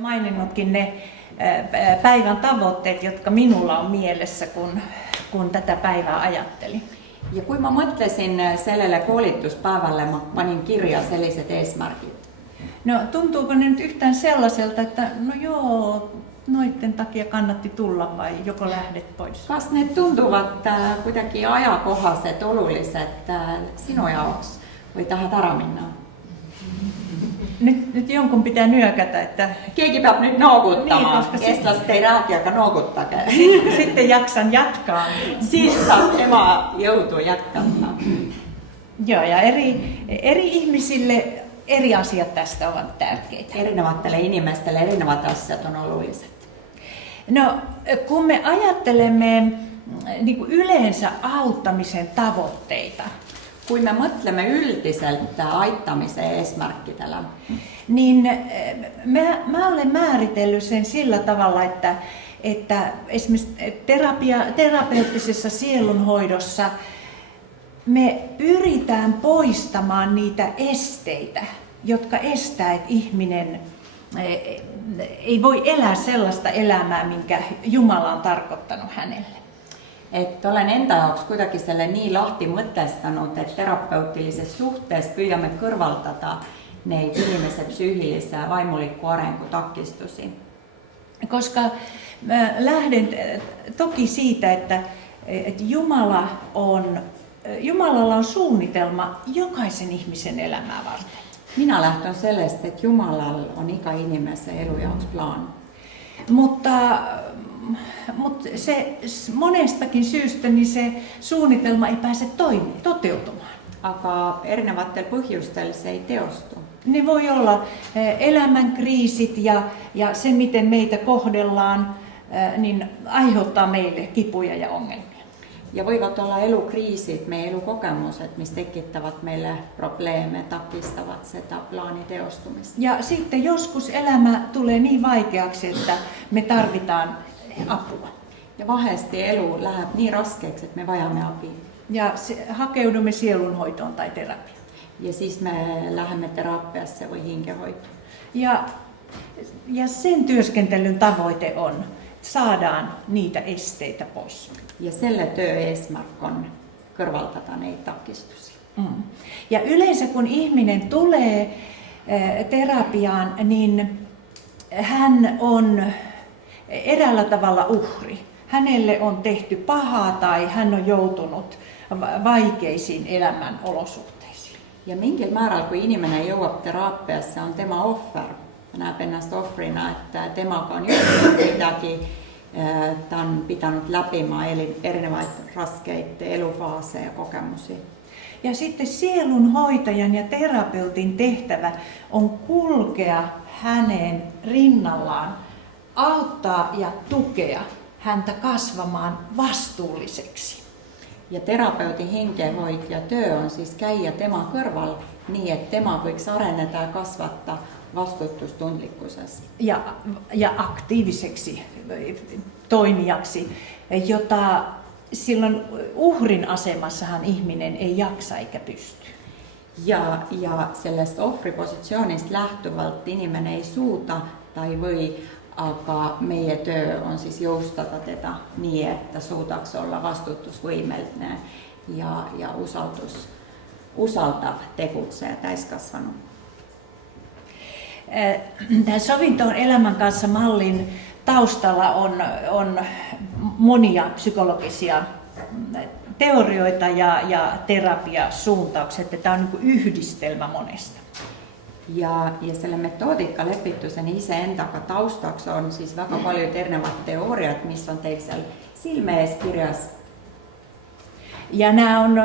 Maininnutkin ne päivän tavoitteet, jotka minulla on mielessä, kun tätä päivää ajattelin. Ja kun mä mõtlesin sellele koolituspäivälle, mä panin kirjaan selliset eesmärgit. No tuntuuko ne nyt yhtään sellaiselta, että no joo, noiden takia kannatti tulla vai joko lähdet pois? Kas ne tuntuvat kuitenkin ajankohaiset, olulliset sinun jaoks või tahad ära minna? Nyt jonkun pitää nyökätä, että... Keegi peab nyt nooguttamaan. Niin, Eestlaset ei räägi, aga nooguttage. Sitten jaksan jatkaa. Siis saab ema jõudu jätkata. Joo, ja eri ihmisille eri asiat tästä ovat tärkeitä. Erinevatele inimestele erinevat asiat on oluliset. No, kun me ajattelemme niin kuin yleensä auttamisen tavoitteita, Kui me mõtleme yldiselt aitamise eesmärkidele, niin mä olen määritellyt sen sillä tavalla, että esimerkiksi terapeuttisessa sielunhoidossa me pyritään poistamaan niitä esteitä, jotka estää, että ihminen ei voi elää sellaista elämää, minkä Jumala on tarkoittanut hänelle. Et olen enda jaoks kuidagi selle nii lahti mõtestanud, et terapeutilises suhtes püüame kõrvaldada neid inimese psüühilise ja vaimuliku arengu takistusi. Koska mä lähden toki siitä, että Jumalalla on suunnitelma jokaisen ihmisen elämää varten. Minä lähtön sellest, että Jumalal on iga inimese elu jaoks plaan. Mutta se monestakin syystä niin se suunnitelma ei pääse toteutumaan. Aga erinevatel põhjustel se ei teostu. Ne voi olla elämän kriisit ja se, miten meitä kohdellaan, niin aiheuttaa meille kipuja ja ongelmia. Ja võivad olla elukriisid, meie elukogemused, mis tekittävät meille probleeme, takistavat seda plaani teostumista. Ja sitten joskus elämä tulee niin vaikeaksi, että me tarvitaan apua. Ja vahesti elu läheb nii raskeeks, et me vajame abi. Ja hakeudumme sielunhoitoon tai terapiaan. Ja siis me lähemme teraapiasse või hingehoitoon. Ja sen työskentelyn tavoite on, että saadaan niitä esteitä pois. Ja selle työ eesmärk on kõrvaldada neid takistusi. Ja yleensä kun ihminen tulee terapiaan, niin hän on eräällä tavalla uhri. Hänelle on tehty pahaa tai hän on joutunut vaikeisiin elämän olosuhteisiin. Ja mingil määral, kui inimene jõuab teraapiasse, on tema ohver. Näeb ennast ohvrina, että temaga on juhtunut midagi. Ta on pitänyt läpimään erinevaid raskeid elufaase ja kokemusi. Ja sitten sielunhoitajan ja terapeutin tehtävä on kulkea hänen rinnallaan, auttaa ja tukea häntä kasvamaan vastuulliseksi. Ja terapeutin henkehoidja työ on siis käia tema kõrval nii, et tema võiks areneda ja kasvata vastutustundlikkuses. Ja aktiiviseksi toimijaksi, jota silloin uhrin asemassahan ihminen ei jaksa eikä pysty. Ja sellest ohvripositsioonist lähtuvalt inimene ei suuta tai või, aga meie töö on siis jõustada teda nii, et ta suudaks olla vastutusvõimeline ja usaldav tegutseja täiskasvanu. Tämän sovintoon elämän kanssa mallin taustalla on monia psykologisia teorioita ja terapiasuuntauksia, että tämä on niin kuin yhdistelmä monesta. Ja selle metoodika lepituse iseendaga taustaks on siis väga paljud erinevad teooriat, mis on teil seal silme ees kirjas. Ja nämä on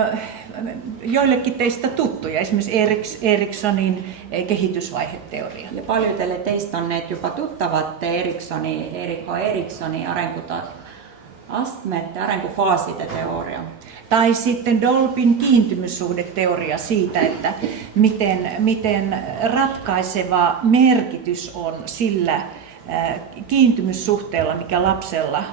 joillekin teistä tuttuja, esimerkiksi Eriksonin kehitysvaiheteoria. Ja paljudelle teistä on need juba tuttavat Erik H. Eriksoni arenguastmete, arengufaaside teoria. Tai sitten Dolbin kiintymyssuhdeteoria siitä, että miten ratkaiseva merkitys on sillä kiintymyssuhteella, mikä lapsella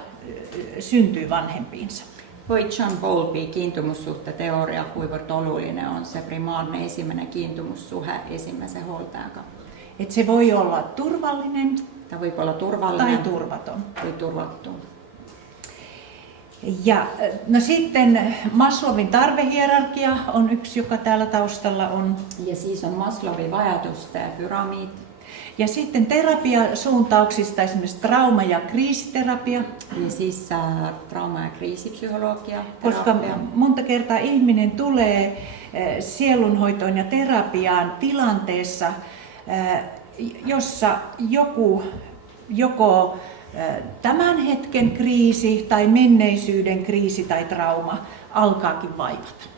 syntyy vanhempiinsa. Või John Bowlby kiintymussuhteteoria, kuivõrd oluline on se primaarne esimene kiintymussuhe esimese hooltajaga. Että se voi olla turvallinen Tämä voi olla turvallinen tai turvaton. tai turvattu. Ja no sitten Maslowin tarvehierarkia on yksi, joka täällä taustalla on. Ja siis on Maslowin vajadusten pyramidi. Ja sitten terapiasuuntauksista esimerkiksi trauma- ja kriisiterapia. Ja siis trauma- ja kriisipsykologia. Koska monta kertaa ihminen tulee sielunhoitoon ja terapiaan tilanteessa, jossa joko tämän hetken kriisi tai menneisyyden kriisi tai trauma alkaakin vaivata.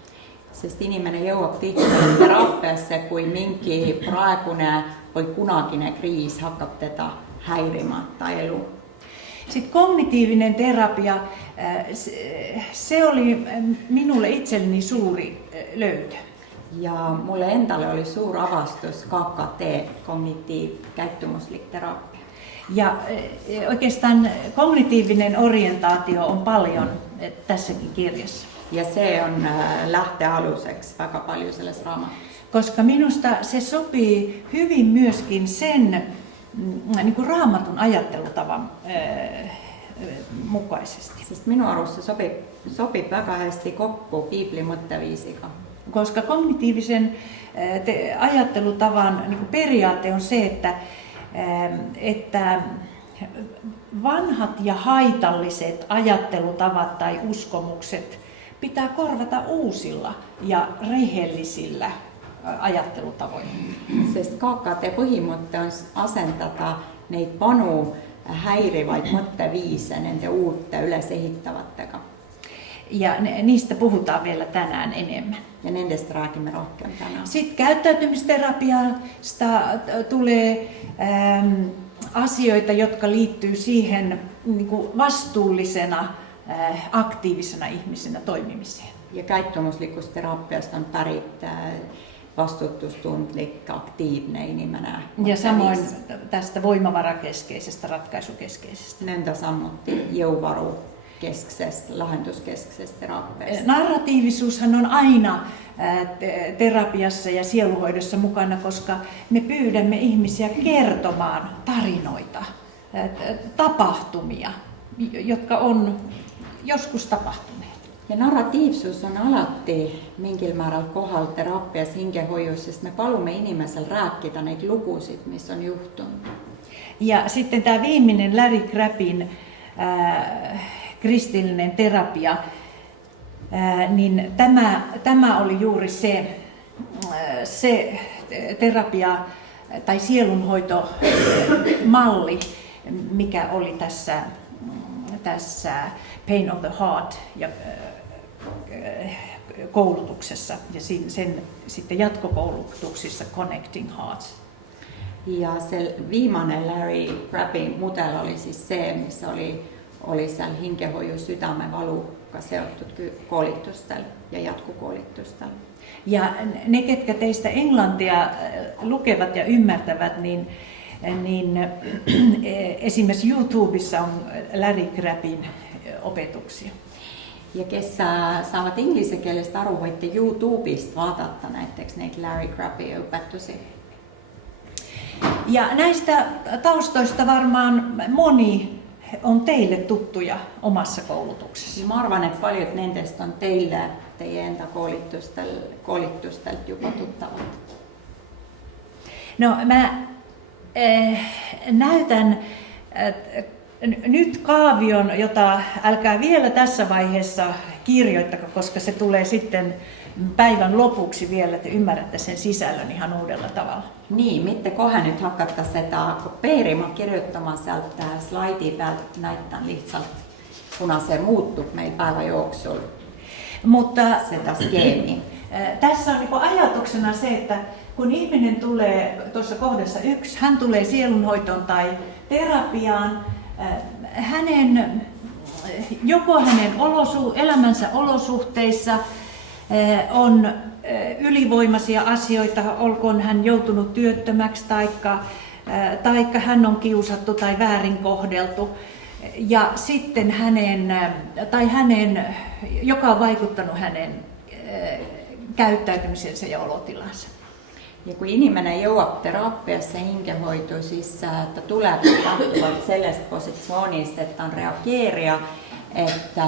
Sest inimene jõuab tihtipeale teraapiasse, kui mingi praegune või kunagine kriis hakkab teda häirima tai elu. Sitten kognitiivinen terapia, se oli minulle itselleni suuri löytö. Ja mulle endalle oli suur avastus KKT, kognitiiv-käittumuslik teraapia. Ja oikeastaan kognitiivinen orientaatio on paljon tässäkin kirjassa. Ja se on lähtealuseksi väga paljon selles raamatussa. Koska minusta se sopii hyvin myöskin sen niin kuin Raamatun ajattelutavan mukaisesti. Sest minu arust se sobib väga hästi kokku Piibli mõtteviisiga. Koska kognitiivisen ajattelutavan niin kuin periaate on se, että vanhat ja haitalliset ajattelutavat tai uskomukset pitää korvata uusilla ja rehellisillä ajattelutavoilla. Sest KKT põhimõte on asendada neid vanu häirivaid mõtteviise nende uute ülesehitavatega. Ja niistä puhutaan vielä tänään enemmän. Ja nendest räägime rohkem tänään. Sitten käyttäytymisterapiasta tulee asioita, jotka liittyy siihen niin kuin vastuullisena, aktiivisena ihmisenä toimimiseen. Ja käittumuslikusterapiasta on pärit vastutustundlik, aktiivne inimene. Ja samoin tästä voimavarakeskeisestä, ratkaisukeskeisestä. Nõnda samuti jõuvaru kesksest, lahenduskesksest teraapiasta. Narratiivisuushan on aina terapiassa ja sieluhoidossa mukana, koska me pyydämme ihmisiä kertomaan tarinoita, tapahtumia, jotka on joskus tapahtuneet. Ja narratiivsus on alati mingil määral kohal teraapias, hingehoius, sest me palume inimesel rääkida neid lugusid, mis on juhtunut. Ja sitten tämä viimeinen Larry Crabbin kristillinen terapia, niin tämä oli juuri se terapia tai sielunhoitomalli, mikä oli tässä Pain of the Heart ja koulutuksessa ja sen sitten jatkokoulutuksissa Connecting Hearts. Ja se viimeinen Larry Crabbin mudel oli siis se, missä oli seal hingehoiu sydämevaluga seotud koolitustel ja jatkukoolitustel. Ja ne, ketkä teistä englantia lukevat ja ymmärtävät, niin esimerkiksi YouTubessa on Larry Crabbin opetuksia. Ja kes saavad inglise keelest aru, võite YouTubesta vaadata näiteks neid Larry Crabbin õpetusi. Ja näistä taustoista varmaan moni on teille tuttuja omassa koulutuksessa. Mä arvan, että paljud nendest on teille teie enda koolitustelt juba tuttavat. No mä näytän nyt kaavion, jota älkää vielä tässä vaiheessa kirjoittako, koska se tulee sitten päivän lopuksi vielä, että ymmärrätte sen sisällön ihan uudella tavalla. Niin, mitte kohe nyt hakata seda kopeerima, kirjoittamaan sieltä slaidi pealt, näytän lihtsalt, kuna se muuttuu meillä päivän jooksul. Mutta sitä skeemiä. Tässä on niin ajatuksena se, että kun ihminen tulee tuossa kohdassa 1, hän tulee sielunhoitoon tai terapiaan, joko hänen elämänsä olosuhteissa on ylivoimaisia asioita, olkoon hän joutunut työttömäksi taikka hän on kiusattu tai väärin kohdeltu. Ja sitten joka on vaikuttanut hänen käyttäytymisensä ja olotilansa. Ja kun inimene jõuab teraapiasse hingehoidu, siis ta tuleb lähtuvalt sellest positsioonist, että ta on reageerija, että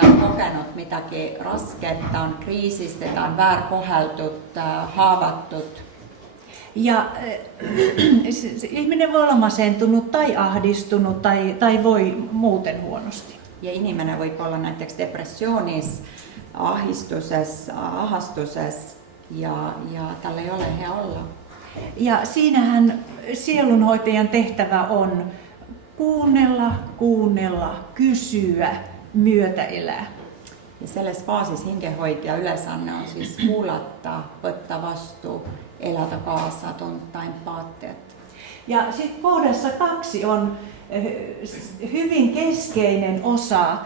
ta on kokenut midagi rasket, ta on kriisistä, ta on väärkoheldud, haavatut. Ja ihminen voi olla masentunut tai ahdistunut tai voi muuten huonosti. Ja inimene võib olla näiteks depressioonis, ahastuses ja tällä ei ole hea olla. Ja siinähän sielunhoitajan tehtävä on kuunnella, kysyä, myötäelää. Ja selles faasis hingehoitaja ülesanne on siis kuulata, võtta vastu, elada kaasa, tuntea empaatiat. Ja sitten kohdassa 2 on hyvin keskeinen osa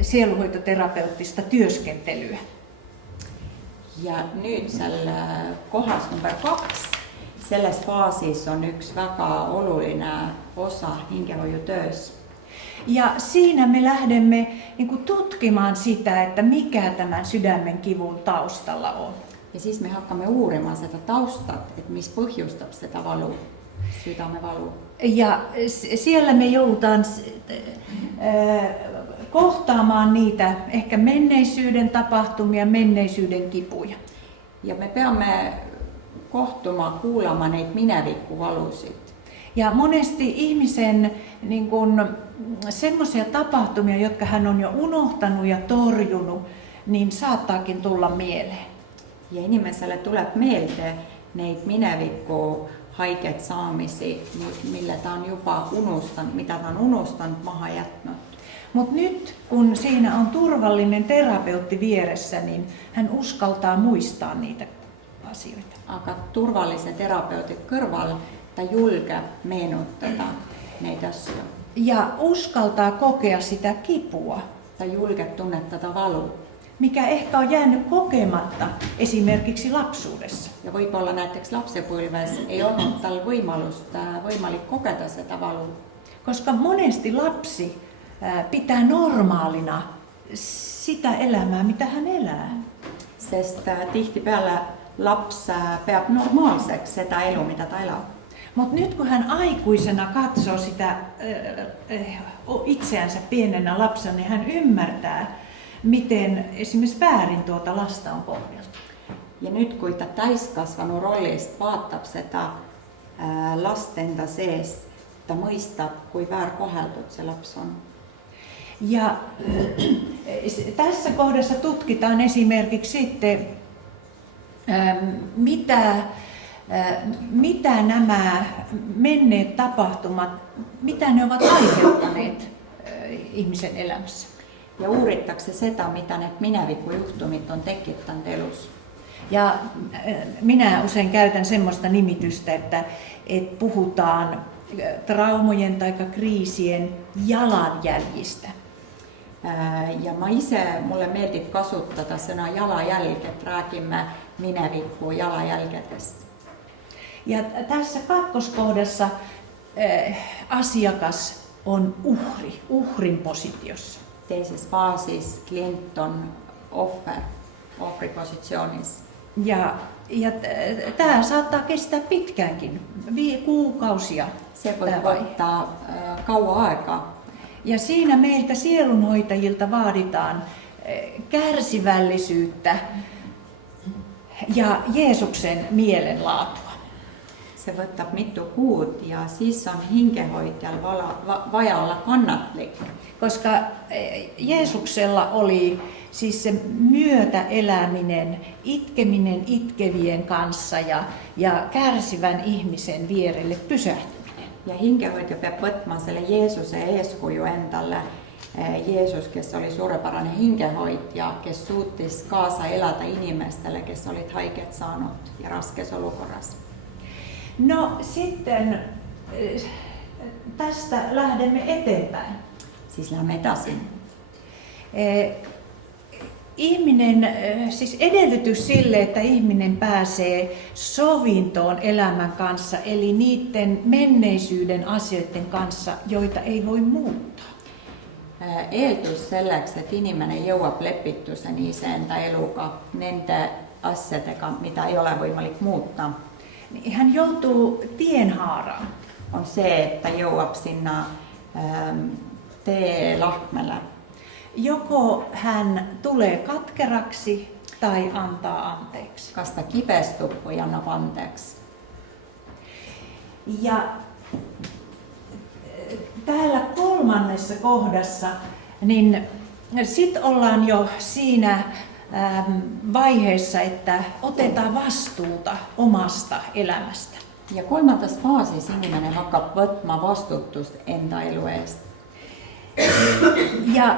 sielunhoitoterapeuttista työskentelyä. Ja nyt siellä kohdassa number 2, selles faasis on yksi väga oluline osa hingehoiutöössä. Ja siinä me lähdemme tutkimaan sitä, että mikä tämän sydämen kivun taustalla on. Ja siis me hakkamme uurimaan sitä taustat, että mis põhjustab sitä valua, sydämevalua. Ja siellä me joudutaan kohtaamaan niitä ehkä menneisyyden tapahtumia, menneisyyden kipuja. Ja me peamme kohtumaan, kuulamaan neid minevikkuvalusid. Ja monesti ihmisen semmoisia tapahtumia, jotka hän on jo unohtanut ja torjunut, niin saattaakin tulla mieleen. Ja inimeselle tuleb meelde neid minevikku haiget saamisi, millä ta on jopa unustanut, mitä ta on unustanut, maha jätnud. Mutta nyt kun siinä on turvallinen terapeutti vieressä, niin hän uskaltaa muistaa niitä asioita. Aga turvallisen terapeutin kõrval ta julgeb meenutada neid asju. Ja uskaltaa kokea sitä kipua, Ta julgeb tunnetada valu. mikä ehkä on jäänyt kokematta esimerkiksi lapsuudessa. Ja võib-olla näiteks lapsepõlves ei olnud tal võimalik kogeda seda valu. Koska monesti lapsi pitää normaalina sitä elämää, mitä hän elää. Sest tihtipeale laps peab normaalseks seda elu, mitä ta elab. Mutta nyt kun hän aikuisena katsoo sitä itseänsä pienenä lapsena, niin hän ymmärtää, miten esimerkiksi väärin tuota lasta on kohdeltu. Ja nyt kun ta täiskasvanu rollist vaatab seda last enda sees, ta mõistab, kui väärkoheldud see laps on. Ja tässä kohdassa tutkitaan esimerkiksi sitten, mitä nämä menneet tapahtumat, mitä ne ovat aiheuttaneet ihmisen elämässä. Ja uuritakse seda, mitä need minevikujuhtumit on tekitanud elus. Ja minä usein käytän semmoista nimitystä, että puhutaan traumojen tai kriisien jalanjäljistä. Ja mulle meeldib kasutada sõna jalajälg, et räägime mineviku jalajälgedest. Ja tässä kakkoskohdassa asiakas on uhrin positiossa. Teises faasis klient on ohvripositsioonis. Ja tämä saattaa kestää pitkäänkin, kuukausia. Se voi ottaa kauan aikaa. Ja siinä meiltä sielunhoitajilta vaaditaan kärsivällisyyttä ja Jeesuksen mielenlaatua. Se võtab mitu kuud ja siis on hingehoidjal vaja olla kannatlik. Koska Jeesuksella oli siis se myötäeläminen, itkeminen itkevien kanssa ja kärsivän ihmisen vierelle pysähtyminen. Ja hingehoidja peab võtma selle Jeesuse eeskuju endale. Jeesus, kes oli suurepärane hingehoidja, kes suutis kaasa elada inimestele, kes olid haiget saanud ja raskes olukorras. No sitten tästä lähdemme eteenpäin. Siis lähdemme edasi. Siis edellytys sille, että ihminen pääsee sovintoon elämän kanssa, eli niiden menneisyyden asioiden kanssa, joita ei voi muuttaa. Eeldus selleks, et inimene jõuab lepituseni iseenda eluga, nende asjadega, mitä ei ole võimalik muuta, niin hän joutuu tienhaaraan. on see, et ta jõuab sinna teelahkmele. Joko hän tulee katkeraksi tai antaa anteeksi. Kas ta kibestub või annab anteeksi. Ja täällä 3. kohdassa, niin sit ollaan jo siinä vaiheessa, että otetaan vastuuta omasta elämästä. Ja 3. faasis inimene hakkab võtma vastutust enda elu eest. Ja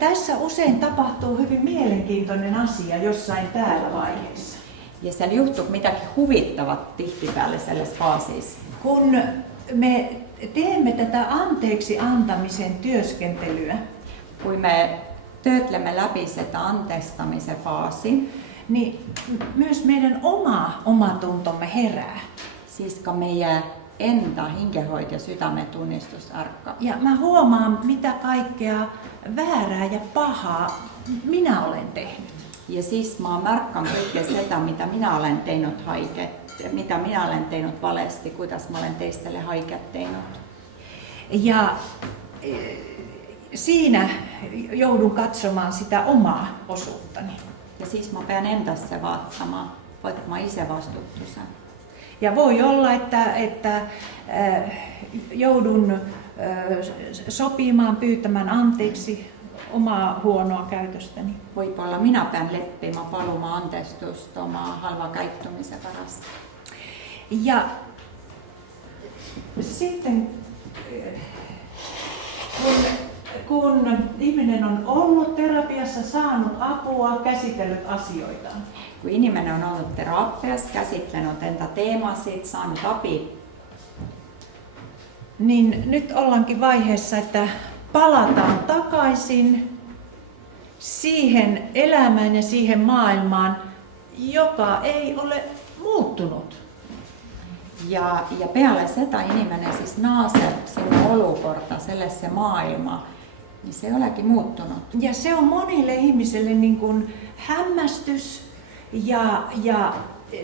tässä usein tapahtuu hyvin mielenkiintoinen asia jossain täällä vaiheessa. Ja seal juhtub midagi huvitavat tihtipeale selles faasis. Kun me teemme tätä anteeksi antamisen työskentelyä, Kui me töötleme läbi seda andestamise faasi, niin myös meidän omatuntomme herää. siis ka meie enda hingehoid ja südametunnistus ärkab. Ja mä huomaan, mitä kaikkea väärää ja pahaa minä olen tehnyt. Ja siis ma märkan kõike seda, mitä minä olen teinud haiget, mitä minä olen teinud valesti, kuidas ma olen teistele haiget teinud. Ja siinä joudun katsomaan sitä omaa osuuttani. Ja siis ma pean endasse vaatama, võtma ise vastutuse. Ja voi olla, että joudun sopimaan, pyytämään anteeksi omaa huonoa käytöstäni. Võib-olla mina pean leppima, paluma andestust oma halva käitumise pärast. Ja sitten kun ihminen on ollut terapiassa, saanut apua, käsitellyt asioitaan, Kui inimene on olnud teraapias, käsitlenud enda teemasid, saanut abi, niin nyt ollaankin vaiheessa, että palataan takaisin siihen elämään ja siihen maailmaan, joka ei ole muuttunut. ja peale seda inimene siis naaseb sinna olukorda, sellesse maailma, niin se ei olegi muutunut. Ja se on monille ihmisille niin kuin hämmästys ja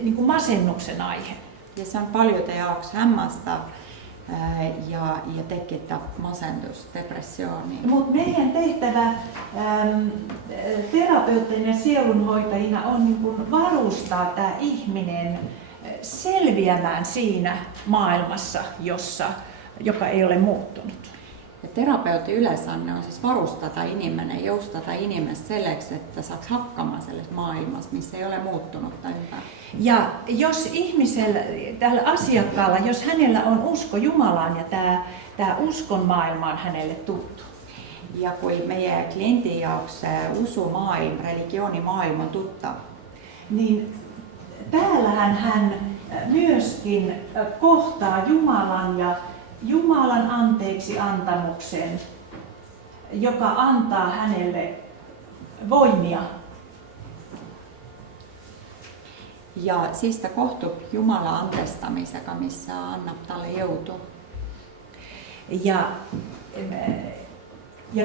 niin kuin masennuksen aihe. Ja se on paljude jaoks hämmastav ja tekitab masendust, depressiooni. Mutta meidän tehtävä terapeuttina ja sielunhoitajina on niin kuin varustaa tämä ihminen selviämään siinä maailmassa, joka ei ole muuttunut. Ja terapeutin ülesanne on siis varustada inimene, joustada inimest selleks, et ta saaks hakkama selles maailmas, mis ei ole muuttunut ta ümber. Ja jos ihmisellä, tällä asiakkaalla, jos hänellä on usko Jumalaan ja tämä uskon maailma on hänelle tuttu, Ja kui meie kliendi jaoks see usumaailm, religioonimaailm on tuttav, niin täällähän hän myöskin kohtaa Jumalan ja Jumalan anteeksi antamuksen, joka antaa hänelle voimia. ja siis ta kohtub Jumala andestamisega, mis annab talle jõudu. Ja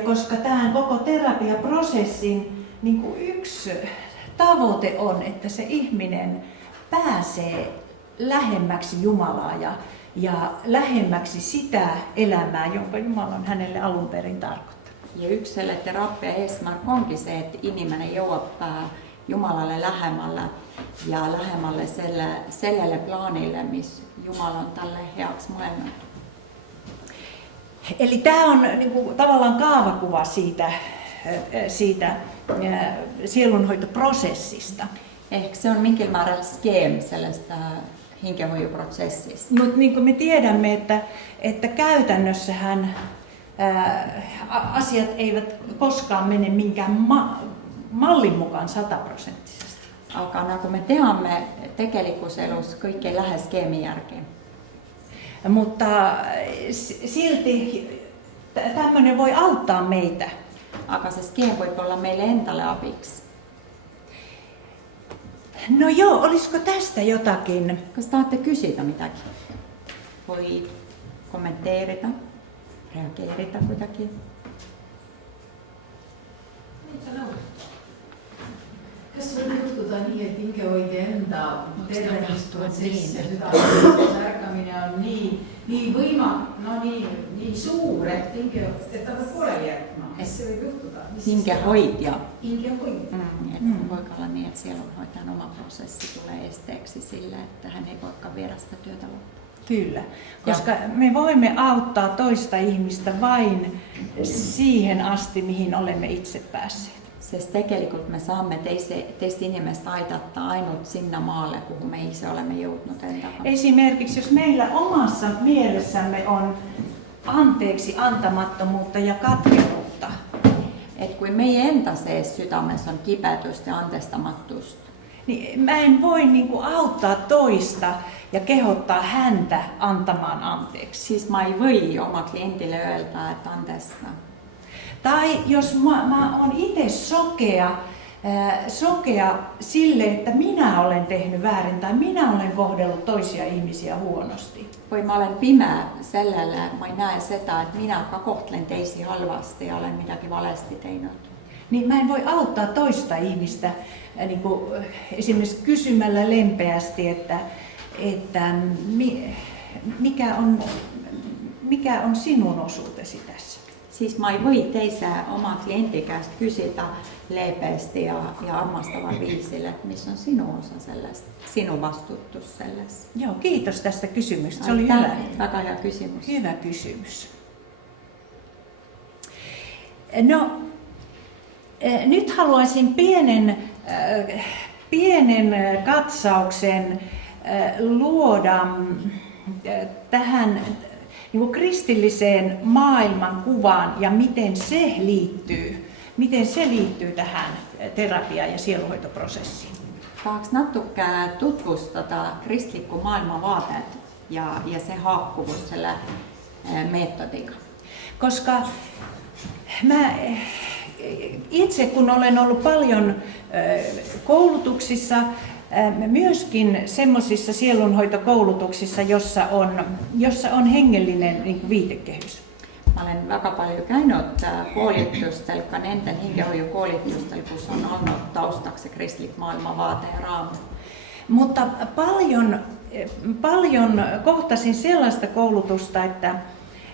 koska tähän koko terapiaprosessin niin kuin yksi tavoite on, että se ihminen pääsee lähemmäksi Jumalaa ja lähemmäksi sitä elämää, jonka Jumala on hänelle alun perin tarkoittanut. Ja üks selle teraapia eesmärk ongi see, et inimene jõuab Jumalale lähemale ja lähemale sellele plaanille, mis Jumal on talle heaks mõelnud. Eli tämä on niin kuin, tavallaan kaavakuva siitä sielunhoitoprosessista. Ehk se on mingil määral skeem sellest hingehoiuprotsessist. Mutta niin kuin me tiedämme, että käytännössähän asiat eivät koskaan mene minkään mallin mukaan 100%. Aga nagu me teame, tegelikus elus kõik ei lähe skeemi järgi. Mutta silti tämmöinen voi auttaa meitä. Aga see skeem võib olla meille endale abiks. No joo, olisiko tästä jotakin? Kas tahate küsida midagi? Või kommenteerida, reageerida kuidagi? Kas sulle juhtub toivutada nii, et hingehoidja enda tervenemisprotsess ja südamelisus ärkamine on nii nii suur, et ta peab pooleli jätma. Mis see võib juhtuda? Hingehoidja. Hingehoidja. Voikaan olla niin, että sielunhoitajan oma prosessi tulee esteeksi sille, että hän ei voikaan viedä sitä työtä loppuun. Kyllä, koska me voimme auttaa toista ihmistä vain siihen asti, mihin olemme itse päässeet. Sest tegelikult me saamme teistä inimestä aidata ainut sinna maalle, kuhu me itse olemme joutunut endaga. Esimerkiksi jos meillä omassa mielessämme on anteeksi antamattomuutta ja katkeruutta, Et kui meie enda sees südames on kipedystä ja antestamatust, niin mä en voi auttaa toista ja kehottaa häntä antamaan anteeksi. siis ma ei või oma kliendile öelda, et andesta. Tai jos mä oon itse sokea sille, että minä olen tehnyt väärin tai minä olen kohdellut toisia ihmisiä huonosti. Või ma olen pime sellele, ma ei näe seda, että minä ka kohtlen teisi halvasti ja olen midagi valesti teinud. Niin mä en voi auttaa toista ihmistä esimerkiksi kysymällä lempeästi, että mikä on sinun osuutesi tässä. Siis ma ei või teise oma kliendi käest küsida leebeesti ja armastavan viisil, että mis on sinu osa sellest, sinu vastutus selles. Joo, kiitos tästä kysymyksestä. Se oli hyvä. Väga hea kysymys. Hyvä kysymys. No, nyt haluaisin pienen katsauksen luoda tähän kristilliseen maailmankuvaan ja miten se liittyy tähän terapia- ja sielunhoitoprosessiin. Tahaks natuke tutvustada kristlikku maailmavaadet ja se haakkuvuus selle meetodiga. Koska mä itse kun olen ollut paljon koulutuksissa, myöskin semmoisissa sielunhoitokoulutuksissa, jossa on hengellinen viitekehys. Mä olen väga paljon käynyt koolitustel, ka nenden hingehoiukoolitustel, kus on ollut taustaksi kristlik maailmavaate ja raamat. Mutta paljon kohtasin sellaista koulutusta,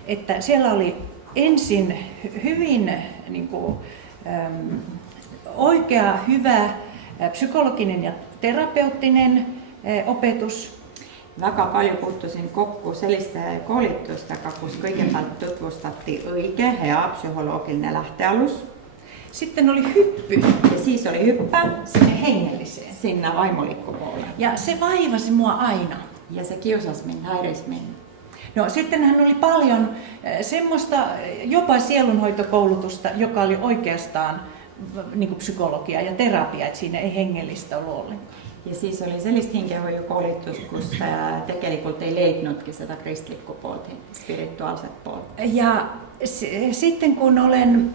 että siellä oli ensin hyvin oikea, hyvä psykologinen ja terapeuttinen opetus. Väga palju puutusin kokku selliste koolitustega, kus kõigepealt tutvustati õige, hea psühholoogiline lähtealus. Sitten oli hyppy. Ja siis oli hyppä sinne hengelliseen. Sinne vaimulikku puolelle. Ja se vaivasi mua aina. Ja se kiusasi minut, häirisi minut. No sittenhän oli paljon semmoista jopa sielunhoitokoulutusta, joka oli oikeastaan psykologia ja terapia, että siinä ei hengellistä ollut ollenkaan. Ja siis oli sellist hingehoiukoolitust, kus tegelikult ei leidnudki seda kristlikku poolt, spirituaalset poolt. Ja sitten kun olen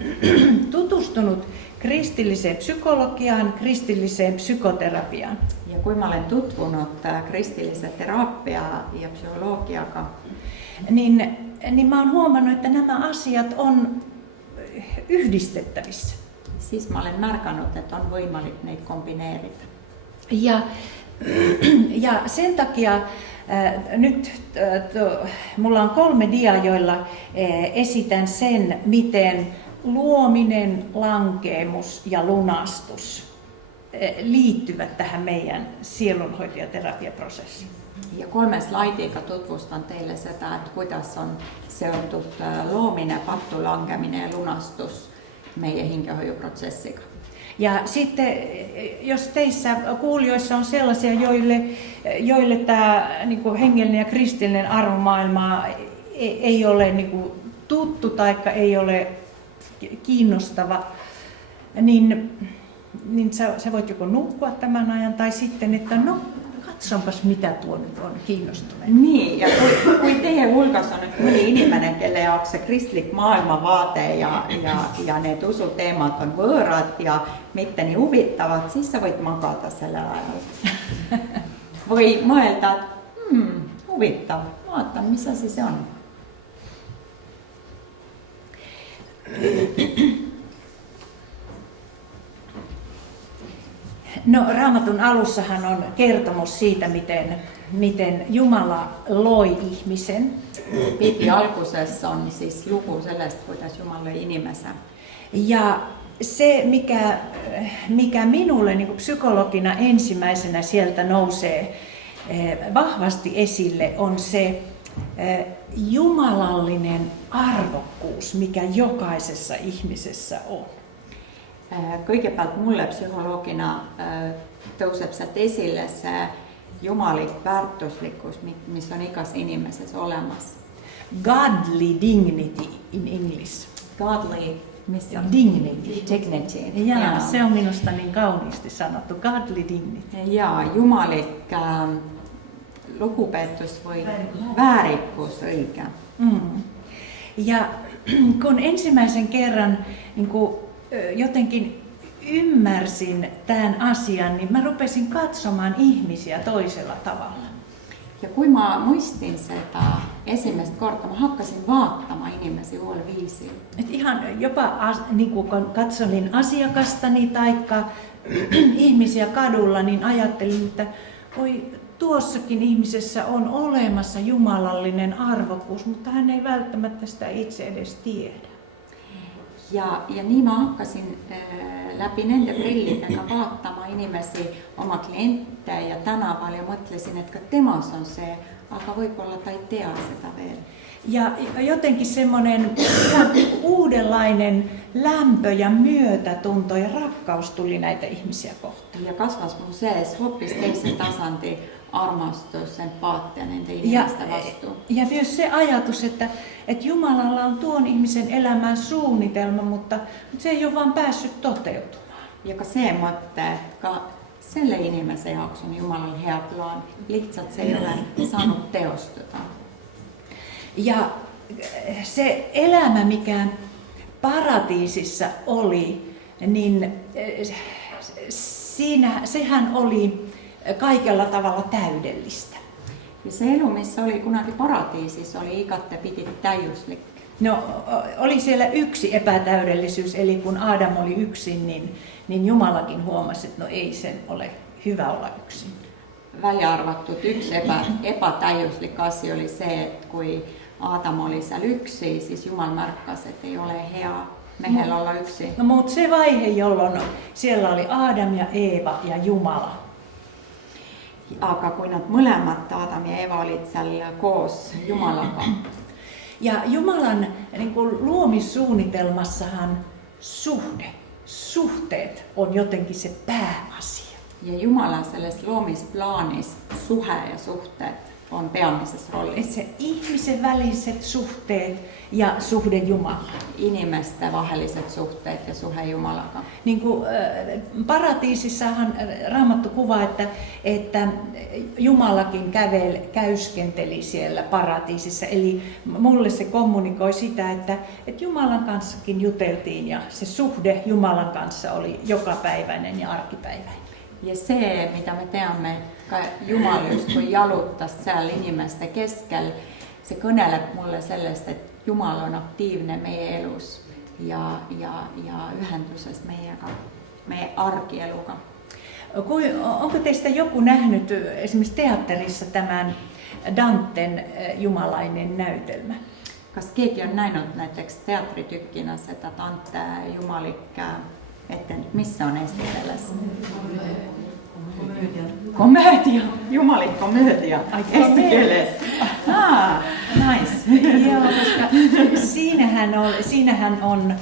tutustunut kristilliseen psykologiaan, kristilliseen psykoterapiaan. Ja kun mä olen tutvunut kristilliseen terapiaan ja psykologiakaan, niin mä oon huomannut, että nämä asiat on yhdistettävissä. Siis mä olen märkannut, että on võimalik neid kombineerida. Ja sen takia nyt mulla on 3 diaa, joilla esitän sen, miten luominen, lankeemus ja lunastus liittyvät tähän meidän sielunhoito- ja terapiaprosessiin. Ja 3 slaidiga tutvustan teille sitä, että kuidas on seotud loominen, pattu langeminen ja lunastus meidän hingehoiuprosessiga. Ja sitten, jos teissä kuulijoissa on sellaisia, joille tämä hengellinen ja kristillinen arvomaailma ei ole tuttu tai ei ole kiinnostava, niin sä voit joko nukkua tämän ajan tai sitten, että no katsonpas mitä tuo nyt on kiinnostunut. Niin, ja kui teie hulgas on nyt mõni inimene, kelle jaoks se kristlik maailmavaate ja need usuteemad on võõrad ja mitte nii huvitavad, siis sa võid magada selle ajal. Või mõelda, et huvitav, vaatan, mis asi see on. No, Raamatun alussahan on kertomus siitä, miten Jumala loi ihmisen. Piipli alguses on siis lugu sellest, kuidas Jumal lõi inimese. Ja se, mikä minulle niin kuin psykologina ensimmäisenä sieltä nousee vahvasti esille, on se jumalallinen arvokkuus, mikä jokaisessa ihmisessä on. Kõigepealt mulle psühholoogina tõuseb sealt esille see jumalik väärtuslikkus, mis on igas inimeses olemas. Godly dignity in English. Godly, mis on? Dignity. Ja, se on minusta niin kauniisti sanottu. Godly dignity. Ja jumalik lugupeetus või väärikkus, õige. Ja kun ensimmäisen kerran niin kuin jotenkin ymmärsin tämän asian, niin mä rupesin katsomaan ihmisiä toisella tavalla. Ja kui ma mõistin seda esimest korda, ma hakkasin vaatama inimesi uudella viisil. Et ihan jopa niin kun katselin asiakastani taikka ihmisiä kadulla, niin ajattelin, että oi, tuossakin ihmisessä on olemassa jumalallinen arvokkuus, mutta hän ei välttämättä sitä itse edes tiedä. Ja niin mä hakkasin läpi nende prillidega vaatama inimesi, oma kliente ja tänaval ja mõtlesin, että temas on se, aga võib-olla ta ei tea sitä veel. Ja jotenkin semmoinen uudenlainen lämpö ja myötätunto ja rakkaus tuli näitä ihmisiä kohtaan. Ja kasvas mun sees hoopis teisen tasandi armastus, empaatia nende ihmisten vastu. Ja myös se ajatus, että Jumalalla on tuon ihmisen elämään suunnitelma, mutta se ei ole vaan päässyt toteutumaan. Ja ka see mõte, et ka selle inimese jaoks on Jumalal hea plaan, lihtsalt se ei ole saanut teostuda. Ja se elämä, mikä paratiisissa oli, niin sehän oli kaikella tavalla täydellistä. Ja se elu, missä oli kunagi paratiisissa, oli igattepidi täydellistä. No, oli siellä yksi epätäydellisyys, eli kun Adam oli yksin, niin Jumalakin huomasi, että no ei sen ole hyvä olla yksin. Välja arvattut yksi epätäydellinen asia oli se, että kui Adam oli siellä yksi, siis Jumal märkas, että ei ole hea mehellä olla yksi. No, mutta se vaihe, jolloin siellä oli Adam ja Eeva ja Jumala. Aga kui nad mõlemad, Adam ja Eva, olid seal koos Jumalaga. Ja Jumalan niin kuin luomissuunnitelmassahan suhteet on jotenkin se pääasia. Ja Jumalan selles loomisplaanis suhe ja suhteet on peamisessa roolissa. Se ihmisen väliset suhteet ja suhde Jumalaan. Inimisten vahelliset suhteet ja suhe Jumalaga. Niin kuin paratiisissahan Raamattu kuvaa, että Jumalakin käyskenteli siellä paratiisissa. Eli mulle se kommunikoi sitä, että Jumalan kanssakin juteltiin ja se suhde Jumalan kanssa oli jokapäiväinen ja arkipäiväinen. Ja se, mitä me teemme, Jumal justkui jaluttas seal inimeste keskel, se kõneleb mulle sellest, et Jumal on aktiivne meie elus ja ühenduses meiega, meie arkieluga. Onko teistä joku nähnyt esimerkiksi teatterissa tämän Danten jumalainen näytelmä? Kas keegi on näinud näiteks teatritükkina seda Dante jumalik mis se on eesti keeles? Komöödia. Jumalik komöödia. Eesti keeles. Nice. Joo, koska siinähän on,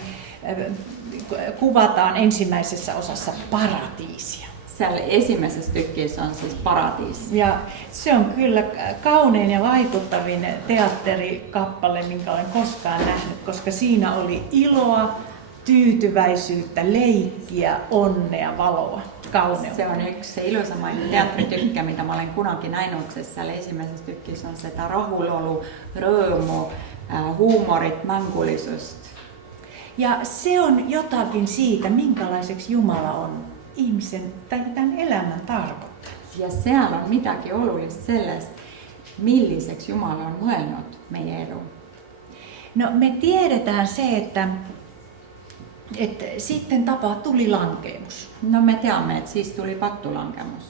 kuvataan ensimmäisessä osassa paratiisia. Siellä ensimmäisessä tykkissä on siis paratiisi. Ja se on kyllä kaunein ja vaikuttavin teatterikappale, minkä olen koskaan nähnyt, koska siinä oli iloa, tyytyväisyyttä, leikkiä, onnea, valoa, kauneutta. Se on yksi ilusamain teatritykkä, mitä mä olen kunagi näinud, sest siellä ensimmäisessä tykkissä on sitä rahulolu, rõõmu, huumorit, mängulisust. Ja se on jotakin siitä, minkälaiseksi Jumala on ihmisen tämän elämän tarkoittanut. Ja seal on midagi olulist sellest, milliseksi Jumala on mõelnud meie elu. No, me tiedetään se, sitten tuli lankeemus. No me teamme, että siis tuli pattulankemus.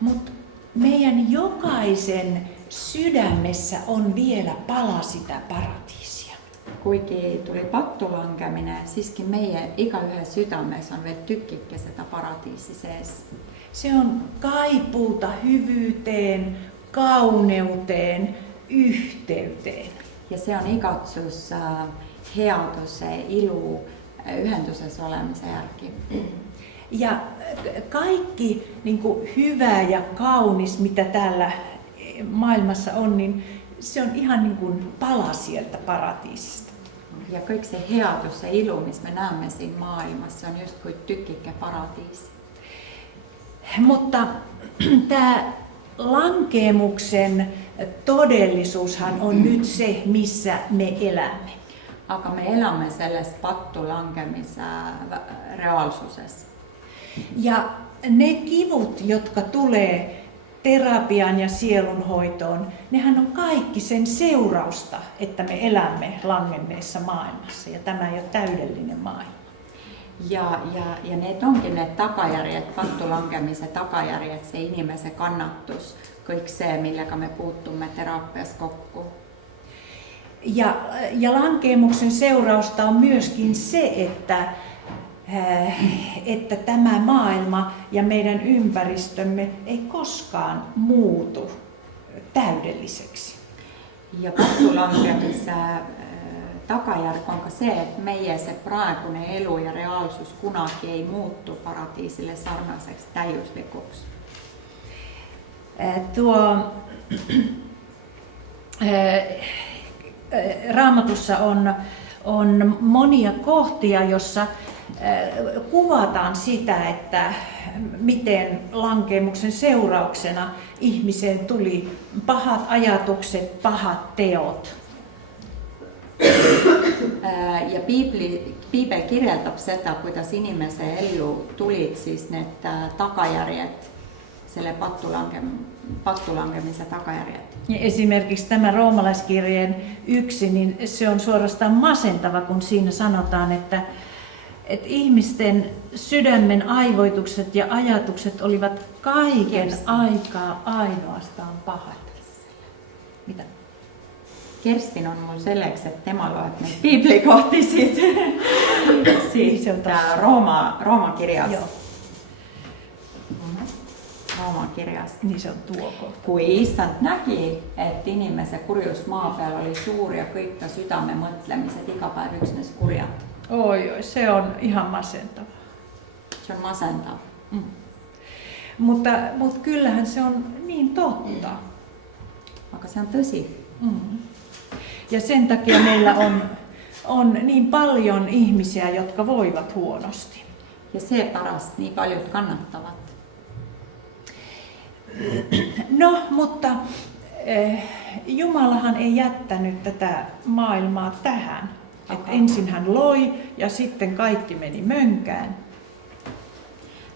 Mutta meidän jokaisen sydämessä on vielä pala sitä paratiisia. Kuigi tuli pattulankeminen, siiskin meidän ikäyhden sydämessä on vielä tykkikke sitä paratiisi sees. Se on kaipuuta hyvyyteen, kauneuteen, yhteyteen. Ja se on ikatsus heatus, ilu, yhentyses olemisen järki. Ja kaikki niin kuin hyvä ja kaunis, mitä täällä maailmassa on, niin se on ihan niin kuin pala sieltä paratiisista. Ja kaikki se heatus ja ilu, missä me näemme siinä maailmassa, on just kuin tykkikke paratiisi. Mutta tämä lankeemuksen todellisuushan on nyt se, missä me elämme. Aga me elämme sellaisessa pattulankemisessa reaalisuudessa. Ja ne kivut, jotka tulee terapiaan ja sielunhoitoon, nehän on kaikki sen seurausta, että me elämme langenneessa maailmassa. Ja tämä ei ole täydellinen maailma. Ja ne onkin ne takajärjet, pattulankemisen takajärjet, se inimisen kannattus, kaikki se, millä me puuttumme terapiassa kokkuun. Ja lankeemuksen seurausta on myöskin se, että tämä maailma ja meidän ympäristömme ei koskaan muutu täydelliseksi. Ja pattulankemisen takajärki onko se, että meidän se praegunen elu ja reaalisuus kunaki ei muuttu paratiisille sarnaiseksi täyslikuksi. Raamatussa on monia kohtia, jossa kuvataan sitä, että miten lankeemuksen seurauksena ihmiseen tuli pahat ajatukset, pahat teot. Ja Bibel kirjoittaa sitä, kuidas inimisen elu tulit siis ne takajärjet, sille pattulangemisen takajärjet. Ja esimerkiksi tämä roomalaiskirjeen 1, niin se on suorastaan masentava, kun siinä sanotaan, että ihmisten sydämen aivoitukset ja ajatukset olivat kaiken aikaa ainoastaan pahat. Mitä? Kerstin on mun selleksi, että tema luet ne biblikohti siitä Rooma-kirjasta. Joo. Rooma-kirjasta. Niin se on tuo kohta. Kun Isant näki, että inimisen kurjuus maa päällä oli suuri ja kaikki sydämen mõtlemiset ikäpäivyksnes kurjat. Oi, se on ihan masentava. Se on masentava. Mm. Mutta kyllähän se on niin totta. Vaikka se on tosi. Mm. Ja sen takia meillä on niin paljon ihmisiä, jotka voivat huonosti. Ja se parasta niin paljon kannattavat. No, mutta Jumalahan ei jättänyt tätä maailmaa tähän. Ensin hän loi ja sitten kaikki meni mönkään.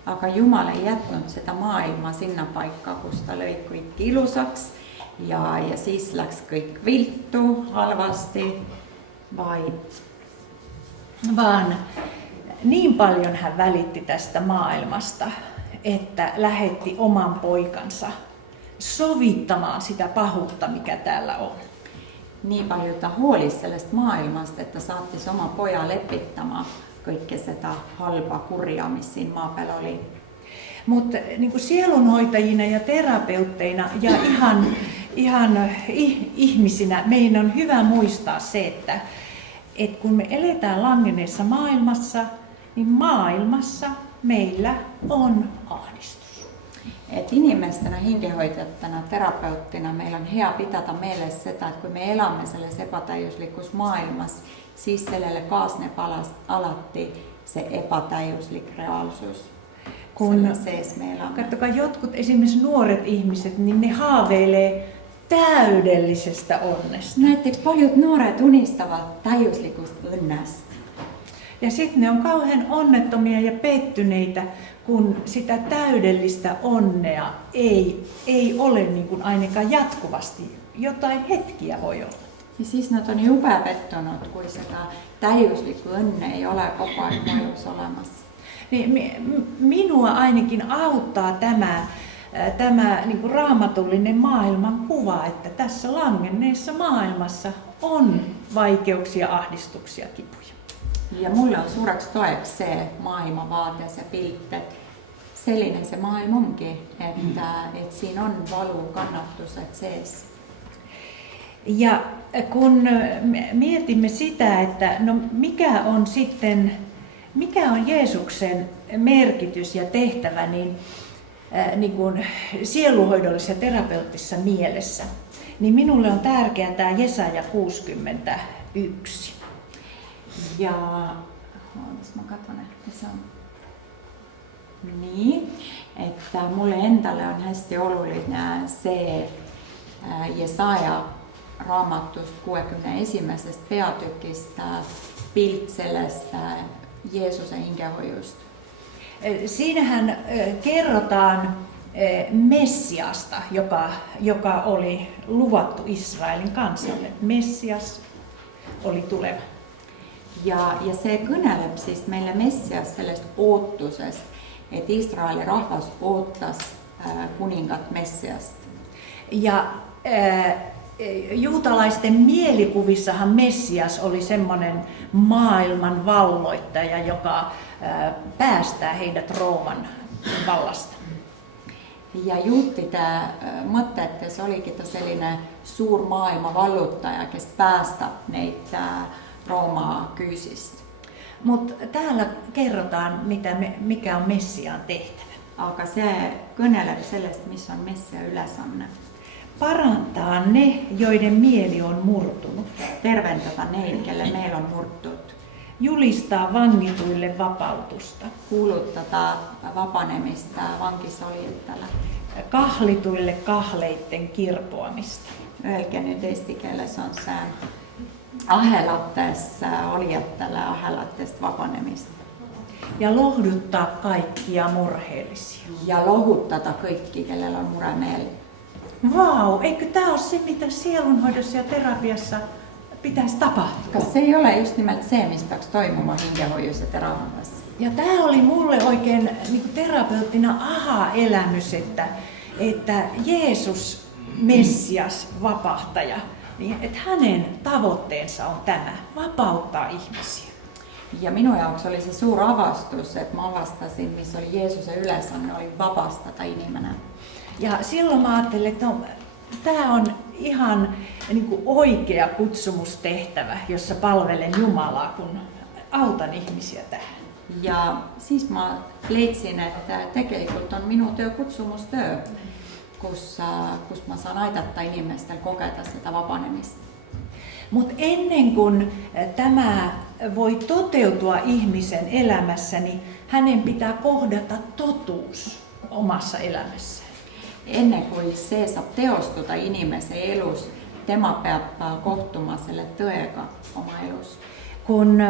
Aga Jumala ei jättänyt sitä maailmaa sinne paikkaan, kun sitä löi kaikki ilusaksi. Ja siis läks kõik viltu halvasti, vaan niin paljon hän välitti tästä maailmasta, että lähetti oman poikansa sovittamaan sitä pahuutta, mikä täällä on. Niin paljon huolisi sellaista maailmasta, että saattis oma poja lepittämään kaikkea sitä halpaa kurjaa, missä siinä maapäällä oli. Mutta niin kuin sielunhoitajina ja terapeutteina ja ihan ihmisinä meidän on hyvä muistaa se, että kun me eletään langenneessa maailmassa, niin maailmassa meillä on ahdistus. Et inimestenä, hengenhoitajana, terapeuttina meillä on hea pitää mielessä sitä, että kun me elämme sellaisessa epätäydyllisessä maailmassa, siis sellaiselle kaasne alatti se epätäydellinen reaalisuus. Kun katsokaa, jotkut esimerkiksi nuoret ihmiset, niin ne haaveilee täydellisestä onnesta. Näettekö paljon nuoret unistavat täydellisestä onnesta? Ja sitten ne on kauhean onnettomia ja pettyneitä, kun sitä täydellistä onnea ei ole niin kuin ainakaan jatkuvasti. Jotain hetkiä voi olla. Ja siis nad on jube pettunud, kui seda täiuslikku õnne ei ole koko aeg mu elus olemas. Niin minua ainakin auttaa tämä niin kuin raamatullinen maailman kuva, että tässä langenneessa maailmassa on vaikeuksia, ahdistuksia, kipuja. Ja mulle on suureks toeks see maailmavaate, se pilt, että selline se maailma onkin, että siinä on valu, kannatukset sees. Ja kun mietimme sitä, että no mikä on Jeesuksen merkitys ja tehtävä, niin kuin sieluhoidollisessa ja terapeuttisessa mielessä, niin minulle on tärkeää tämä Jesaja 61. Ja mä katson, että se on niin, että mulle endalle on hästi oluline see Jesaja raamatusta 61. peatükistä pilt sellest Jeesuksen hingehoiusta. Siinähän kerrotaan Messiasta, joka oli luvattu Israelin kansalle. Messias oli tuleva. Ja see kõneleb siis meille Messias sellest ootusest, et Israeli rahvas ootas kuningat Messiast. Ja juutalaisten mielikuvissahan Messias oli semmoinen maailman valloittaja, joka päästää heidät Rooman vallasta. Ja juutide mõtetes oligi ta selline suur maailma valluttaja, kes päästab neid Rooma kyysistä. Mutta täällä kerrotaan, mikä on Messiaan tehtävä. Aga see kõneleb sellest, mis on Messia ülesanne. Parantaa ne, joiden mieli on murtunut. Tervendada neid, kelle meel on murtud. Julistaa vangituille vapautusta. Kuuluttada vapanemista vangissa olijatele. Kahlituille kahleitten kirpoamista. Öelge nüüd eesti keeles on see ahelates olijatele ahelatest vabanemista. Ja lohduttaa kaikkia murheellisia. Ja lohuttada kaikki, kellel on muremeel. Vau, eikö tämä ole se, mitä sielunhoidossa ja terapiassa pitäisi tapahtua? Kas se ei ole just nimelt see, mis peaks toimuma hingehoius ja terapiassa? Ja tämä oli mulle oikein niin kuin terapeuttina aha-elämys, että Jeesus, Messias, vapahtaja, niin että hänen tavoitteensa on tämä, vapauttaa ihmisiä. Ja minu jaoks oli se suur avastus, että mä avastasin, missä oli Jeesuksen ylesanne, oli vapastada inimene. Ja silloin mä ajattelin, että no, tämä on ihan niin kuin oikea kutsumustehtävä, jossa palvelen Jumalaa, kun autan ihmisiä tähän. Ja siis mä leidsin, että tegelikult on minu työ kutsumustyö, kus mä saan aidata inimestel kokeda sitä vapanemista. Mutta ennen kuin tämä voi toteutua ihmisen elämässä, niin hänen pitää kohdata totuus omassa elämässään. Ennen kuin se saab teostuda inimese elus, tema peab kohtuma selle tõega oma elus. Kun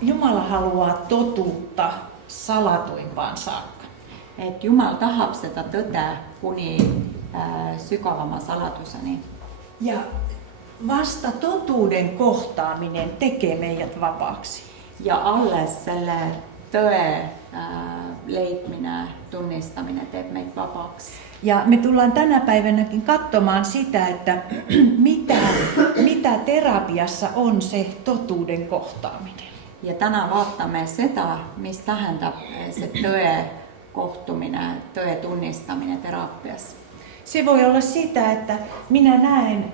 Jumala haluaa totuutta salatuimpaan saakka. Et Jumal tahab seda tõde kuni sügavama saladuseni. Ja vasta totuuden kohtaaminen tekee meidät vapaaksi. Ja alles selle tõe leidmine, tunnistaminen teeb meid vapaaksi. Ja me tullaan tänä päivänäkin katsomaan sitä, että mitä terapiassa on se totuuden kohtaaminen. Ja tänään vaatamme sitä, mis tähendab se tõe kohtuminen, tõe tunnistaminen terapiassa. Se voi olla sitä, että minä näen,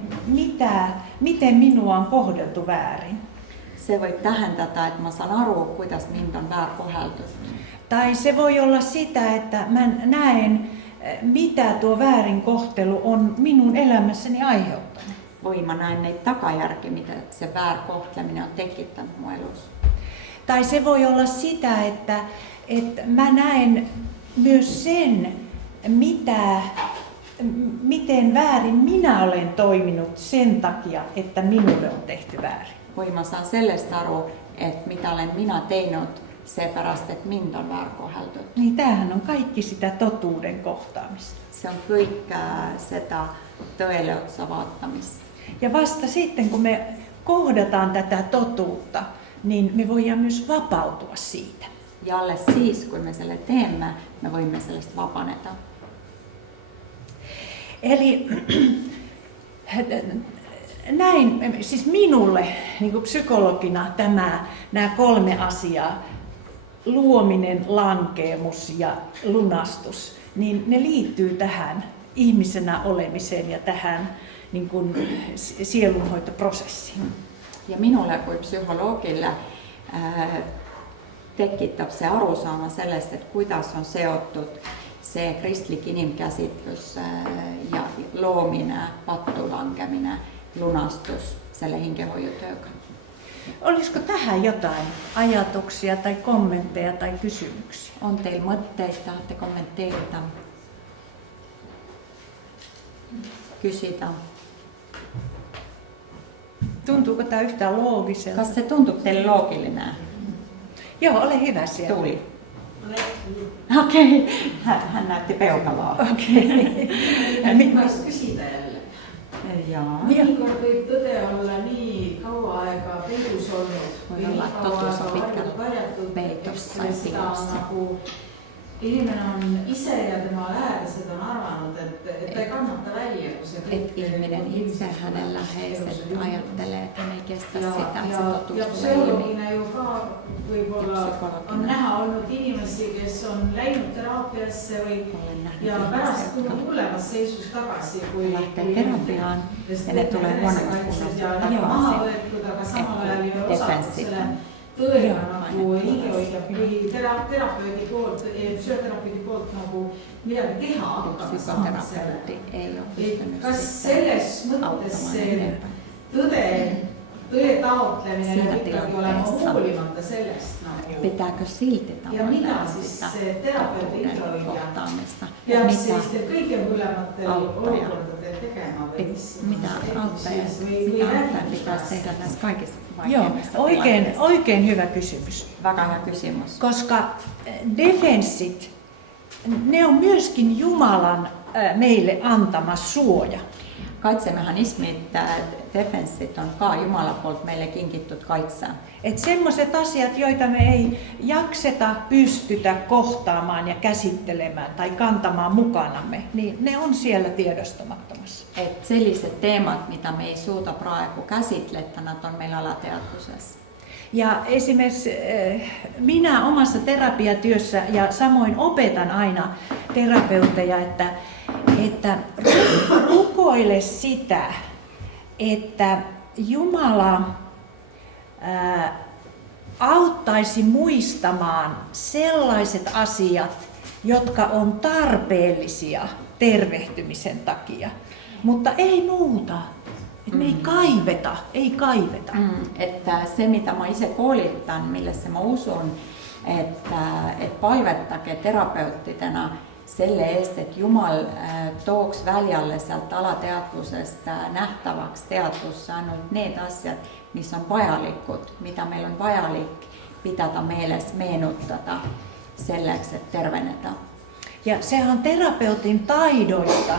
miten minua on kohdeltu väärin. Se voi tähendada, että mä saan aru, kuidas mind on väär koheldud. Tai se voi olla sitä, että mä näen, mitä tuo väärin kohtelu on minun elämässäni aiheuttanut. Või mä näen neid tagajärgi, mitä se väär kohtleminen on tekittanut mun elus. Tai se voi olla sitä, että mä näen myös sen, miten väärin minä olen toiminut sen takia, että minulle on tehty väärin. Või mä saan sellest aru, että mitä olen minä teinud seepärast, että mind on väär koheldud. Niin tämähän on kaikki sitä totuuden kohtaamista. Se on kõik seda tõele otsa vaatamist. Ja vasta sitten, kun me kohdataan tätä totuutta, niin me voidaan myös vapautua siitä. Ja alles siis, kun me selle teemme, me voimme sellest vapaneda. Eli näin, siis minulle niin kuin psykologina nämä 3 asiaa, luominen, lankeemus ja lunastus, niin ne liittyy tähän ihmisenä olemiseen ja tähän niin kuin sielunhoitoprosessiin. Ja minulle kui psyholoogille tekitab see arusaama sellest, että kuidas on seotud see kristlik inimkäsitlus ja loomine, pattu langemine, lunastus selle hingehoiutööga. Olisiko tähän jotain ajatuksia tai kommentteja tai kysymyksiä? On teillä mõtteid, tahate kommenteerida? Kysytä. Tuntuuko tämä yhtään loogiselta? Kas se tuntuu teille loogillinen? Joo, ole hyvä siellä. Tuli. Okei. Hän näytti peukalaa. Okei. Mitäs kysytä jälle? Jaa. Mõnikord võib tõde olla nii kaua aega peidus olnud. Voi olla, että totuus on pitkälle peitossa ja piilossa. Inimene on ise ja tema lähedased on arvanud, et ei kannata välja. Et ihminen itse, hänen läheiset ajattelee, että hän ei kestä sitä, että se totuus tulee ilmi. Psühholoogina ju ka võib-olla on näha olnud inimesi, kes on läinud teraapiasse ja pärast tulnud hullemas seisus tagasi, kui lähtee terapiaan ja ne tulee huonommassa kunnossa takaisin. Aga samal ajal ei ole osanud selle tõega nagu hingehoidja või terapeudi poolt, psühhoterapeudi poolt nagu midagi teha hakkama. Psykoterapeutti ei ole pystynyt kas selles mõttes see tõe taotlemine peab ikkagi olema hoolimata sellest nagu. Pitääkö silti tavoitella sitä totuuden kohtaamista? Peab selliste kõige hullematel olukordadel tegema või mitä auttaja pitäisi tehdä näissä kaikissa Joo, vaikeimmissa oikein hyvä kysymys. Väga hyvä kysymys. Koska defenssit, ne on myöskin Jumalan meille antama suoja. Kaitsemekanismit, defenssit on ka Jumala poolt meille kinkittud kaitse. Et semmoiset asiat, joita me ei jakseta, pystytä kohtaamaan ja käsittelemään tai kantamaan mukanamme, niin ne on siellä tiedostamattomassa. Et selliset teemat, mitä me ei suuta praegu käsitletä, on meillä alateadvusessa. Ja esimerkiksi minä omassa terapiatyössä ja samoin opetan aina terapeutteja, että rukoile sitä, että Jumala auttaisi muistamaan sellaiset asiat, jotka on tarpeellisia tervehtymisen takia, mutta ei muuta. Me ei kaiveta. Että se, mitä mä itse koolitan, mille se mä usun, että palvettake terapeuttitena selle eest, että Jumal tooks väljalle sieltä alateadvusesta nähtäväksi teadvussa ainult need asiat, missä on vajalikud, mitä meillä on vajalik pitää mielessä meenuttada selleks, että tervenetä. Ja sehän on terapeutin taidoista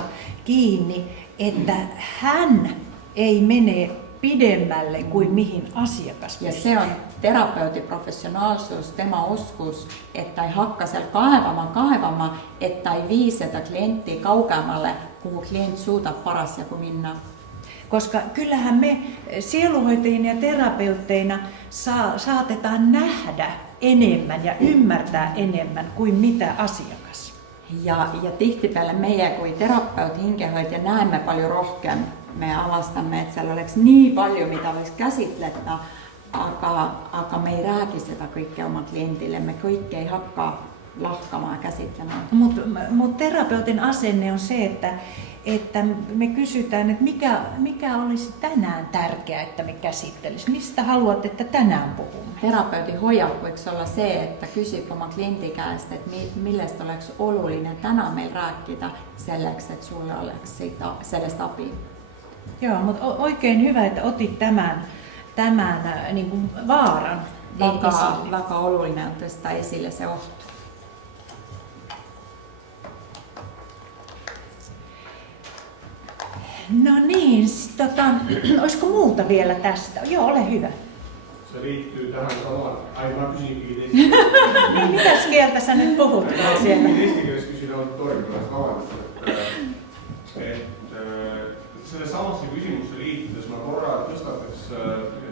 kiinni, että hän ei mene pidemmälle kuin mihin asiakas pystyy. Ja se on terapeutin professionaalisuus, tema oskus, että ei hakka siellä kaivama, että ei viisetä klienttiä kaukeammalle, kuhu klient suuta paras joku minna. Koska kyllähän me sielunhoitajina ja terapeutteina saatetaan nähdä enemmän ja ymmärtää enemmän kuin mitä asiakas. Ja tihtipeale meie kui terapeut, hingehoidja näemme paljon rohkem. Me avastamme, että siellä oleks nii paljon, mitä voisi käsitletä, aga me ei räägi seda kõike oma klientille. Me kõike ei hakka lahkamaan ja käsitlemään. Mutta terapeutin asenne on se, että me kysytään, että mikä olisi tänään tärkeää, että me käsittelisimme. Mistä haluat, että tänään puhumme? Terapeutin hoiak võiks olla se, että kysyb oma kliendi käest, että millest oleks oluline täna meil rääkida selleks, että sulle oleks sellest abi. Joo, mutta oikein hyvä, että otit tämän niin kuin vaaran esille. Väga oluline on tõsta esille see oht. No niin, olisiko muuta vielä tästä? Joo, ole hyvä. Se liittyy tähän samaan. Ai mä kysyinkin Niin, mitäs kieltä sä nyt puhut siellä? Estikirjassa kysyin torjuntaista havainnosta, että selle samassa kysymyksessä liittyy, jos mä korraan tõstataks